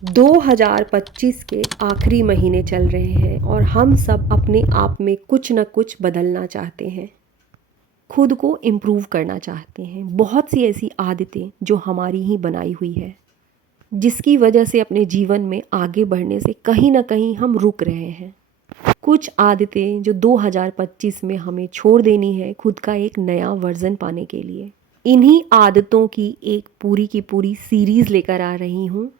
2025 के आखिरी महीने चल रहे हैं और हम सब अपने आप में कुछ न कुछ बदलना चाहते हैं, खुद को इम्प्रूव करना चाहते हैं। बहुत सी ऐसी आदतें जो हमारी ही बनाई हुई है, जिसकी वजह से अपने जीवन में आगे बढ़ने से कहीं ना कहीं हम रुक रहे हैं। कुछ आदतें जो 2025 में हमें छोड़ देनी है खुद का एक नया वर्जन पाने के लिए। इन्हीं आदतों की एक पूरी की पूरी सीरीज़ लेकर आ रही हूँ।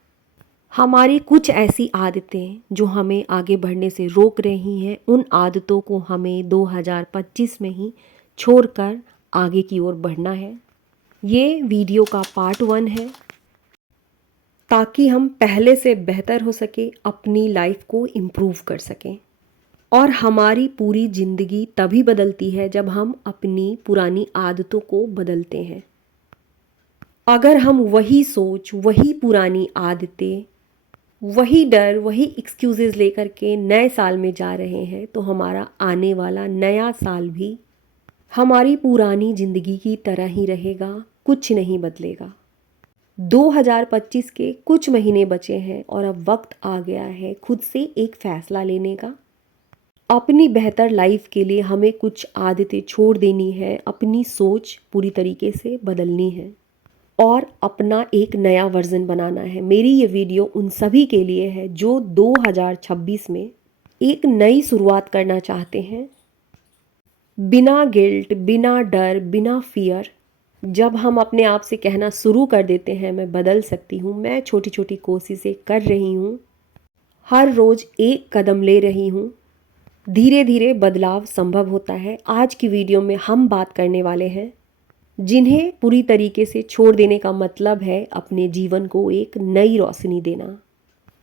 हमारी कुछ ऐसी आदतें जो हमें आगे बढ़ने से रोक रही हैं, उन आदतों को हमें 2025 में ही छोड़कर आगे की ओर बढ़ना है। ये वीडियो का पार्ट 1 है, ताकि हम पहले से बेहतर हो सके, अपनी लाइफ को इम्प्रूव कर सकें। और हमारी पूरी ज़िंदगी तभी बदलती है जब हम अपनी पुरानी आदतों को बदलते हैं। अगर हम वही सोच, वही पुरानी आदतें, वही डर, वही एक्सक्यूज़ेस लेकर के नए साल में जा रहे हैं, तो हमारा आने वाला नया साल भी हमारी पुरानी ज़िंदगी की तरह ही रहेगा, कुछ नहीं बदलेगा। 2025 के कुछ महीने बचे हैं और अब वक्त आ गया है खुद से एक फ़ैसला लेने का। अपनी बेहतर लाइफ के लिए हमें कुछ आदतें छोड़ देनी है, अपनी सोच पूरी तरीके से बदलनी है और अपना एक नया वर्जन बनाना है। मेरी ये वीडियो उन सभी के लिए है जो 2026 में एक नई शुरुआत करना चाहते हैं, बिना गिल्ट, बिना डर, बिना फियर। जब हम अपने आप से कहना शुरू कर देते हैं, मैं बदल सकती हूँ, मैं छोटी छोटी कोशिशें कर रही हूँ, हर रोज़ एक कदम ले रही हूँ, धीरे धीरे बदलाव संभव होता है। आज की वीडियो में हम बात करने वाले हैं जिन्हें पूरी तरीके से छोड़ देने का मतलब है अपने जीवन को एक नई रोशनी देना।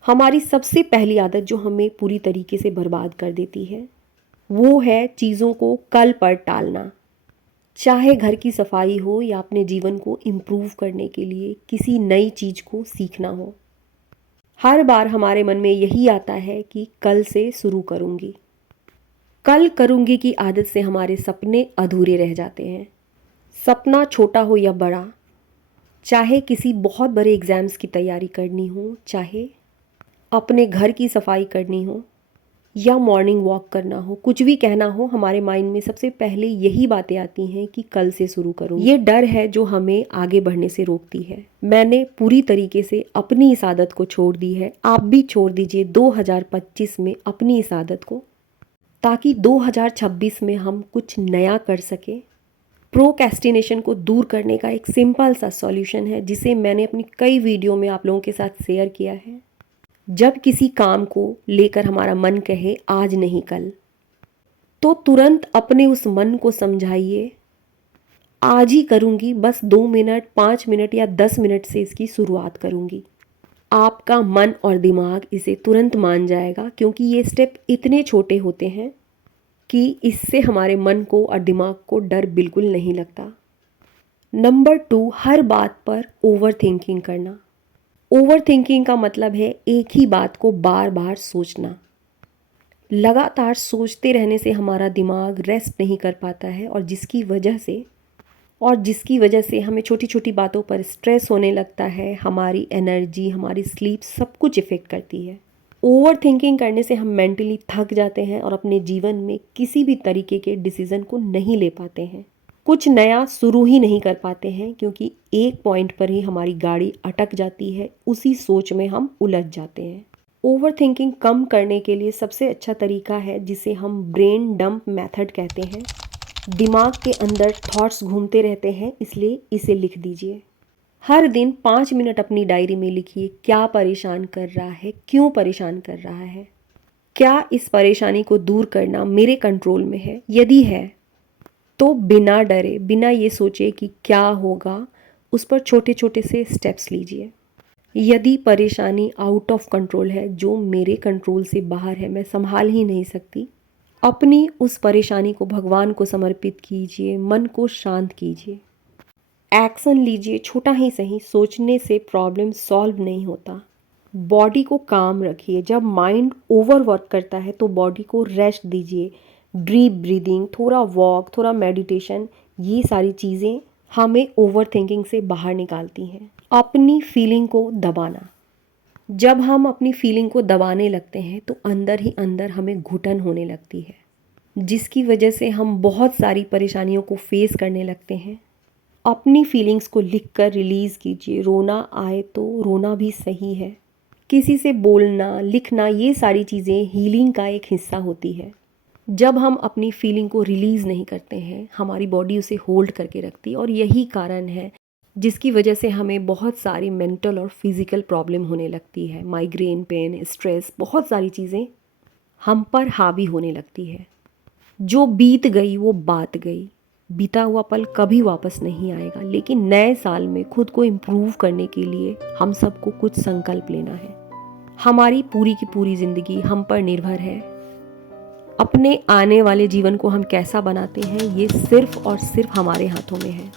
हमारी सबसे पहली आदत जो हमें पूरी तरीके से बर्बाद कर देती है, वो है चीज़ों को कल पर टालना। चाहे घर की सफाई हो या अपने जीवन को इम्प्रूव करने के लिए किसी नई चीज़ को सीखना हो, हर बार हमारे मन में यही आता है कि कल से शुरू करूँगी। कल करूँगी की आदत से हमारे सपने अधूरे रह जाते हैं। सपना छोटा हो या बड़ा, चाहे किसी बहुत बड़े एग्ज़ाम्स की तैयारी करनी हो, चाहे अपने घर की सफाई करनी हो या मॉर्निंग वॉक करना हो, कुछ भी कहना हो, हमारे माइंड में सबसे पहले यही बातें आती हैं कि कल से शुरू करूँ। ये डर है जो हमें आगे बढ़ने से रोकती है। मैंने पूरी तरीके से अपनी इस आदत को छोड़ दी है। आप भी छोड़ दीजिए 2025 में अपनी इस आदत को, ताकि 2026 में हम कुछ नया कर सकें। प्रोक्रेस्टिनेशन को दूर करने का एक सिंपल सा सॉल्यूशन है जिसे मैंने अपनी कई वीडियो में आप लोगों के साथ शेयर किया है। जब किसी काम को लेकर हमारा मन कहे आज नहीं कल, तो तुरंत अपने उस मन को समझाइए, आज ही करूँगी, बस 2 मिनट, 5 मिनट या 10 मिनट से इसकी शुरुआत करूँगी। आपका मन और दिमाग इसे तुरंत मान जाएगा, क्योंकि ये स्टेप इतने छोटे होते हैं कि इससे हमारे मन को और दिमाग को डर बिल्कुल नहीं लगता। नंबर 2, हर बात पर ओवर थिंकिंग करना। ओवर थिंकिंग का मतलब है एक ही बात को बार बार सोचना। लगातार सोचते रहने से हमारा दिमाग रेस्ट नहीं कर पाता है और जिसकी वजह से हमें छोटी छोटी बातों पर स्ट्रेस होने लगता है। हमारी एनर्जी, हमारी स्लीप सब कुछ इफ़ेक्ट करती है। ओवर थिंकिंग करने से हम मेंटली थक जाते हैं और अपने जीवन में किसी भी तरीके के डिसीज़न को नहीं ले पाते हैं, कुछ नया शुरू ही नहीं कर पाते हैं, क्योंकि एक पॉइंट पर ही हमारी गाड़ी अटक जाती है, उसी सोच में हम उलझ जाते हैं। ओवर थिंकिंग कम करने के लिए सबसे अच्छा तरीका है जिसे हम ब्रेन डंप मेथड कहते हैं। दिमाग के अंदर थॉट्स घूमते रहते हैं, इसलिए इसे लिख दीजिए। हर दिन 5 मिनट अपनी डायरी में लिखिए, क्या परेशान कर रहा है, क्यों परेशान कर रहा है, क्या इस परेशानी को दूर करना मेरे कंट्रोल में है। यदि है तो बिना डरे, बिना ये सोचे कि क्या होगा, उस पर छोटे छोटे से स्टेप्स लीजिए। यदि परेशानी आउट ऑफ कंट्रोल है, जो मेरे कंट्रोल से बाहर है, मैं संभाल ही नहीं सकती, अपनी उस परेशानी को भगवान को समर्पित कीजिए, मन को शांत कीजिए, एक्शन लीजिए, छोटा ही सही। सोचने से प्रॉब्लम सॉल्व नहीं होता। बॉडी को काम रखिए। जब माइंड ओवर वर्क करता है तो बॉडी को रेस्ट दीजिए। डीप ब्रीदिंग, थोड़ा वॉक, थोड़ा मेडिटेशन, ये सारी चीज़ें हमें ओवर थिंकिंग से बाहर निकालती हैं। अपनी फीलिंग को दबाना, जब हम अपनी फीलिंग को दबाने लगते हैं तो अंदर ही अंदर हमें घुटन होने लगती है, जिसकी वजह से हम बहुत सारी परेशानियों को फेस करने लगते हैं। अपनी फीलिंग्स को लिखकर रिलीज़ कीजिए। रोना आए तो रोना भी सही है। किसी से बोलना, लिखना, ये सारी चीज़ें हीलिंग का एक हिस्सा होती है। जब हम अपनी फीलिंग को रिलीज़ नहीं करते हैं, हमारी बॉडी उसे होल्ड करके रखती है, और यही कारण है जिसकी वजह से हमें बहुत सारी मेंटल और फिज़िकल प्रॉब्लम होने लगती है। माइग्रेन, पेन, स्ट्रेस, बहुत सारी चीज़ें हम पर हावी होने लगती है। जो बीत गई वो बात गई। बीता हुआ पल कभी वापस नहीं आएगा, लेकिन नए साल में खुद को इम्प्रूव करने के लिए हम सबको कुछ संकल्प लेना है। हमारी पूरी की पूरी ज़िंदगी हम पर निर्भर है। अपने आने वाले जीवन को हम कैसा बनाते हैं, ये सिर्फ़ और सिर्फ हमारे हाथों में है।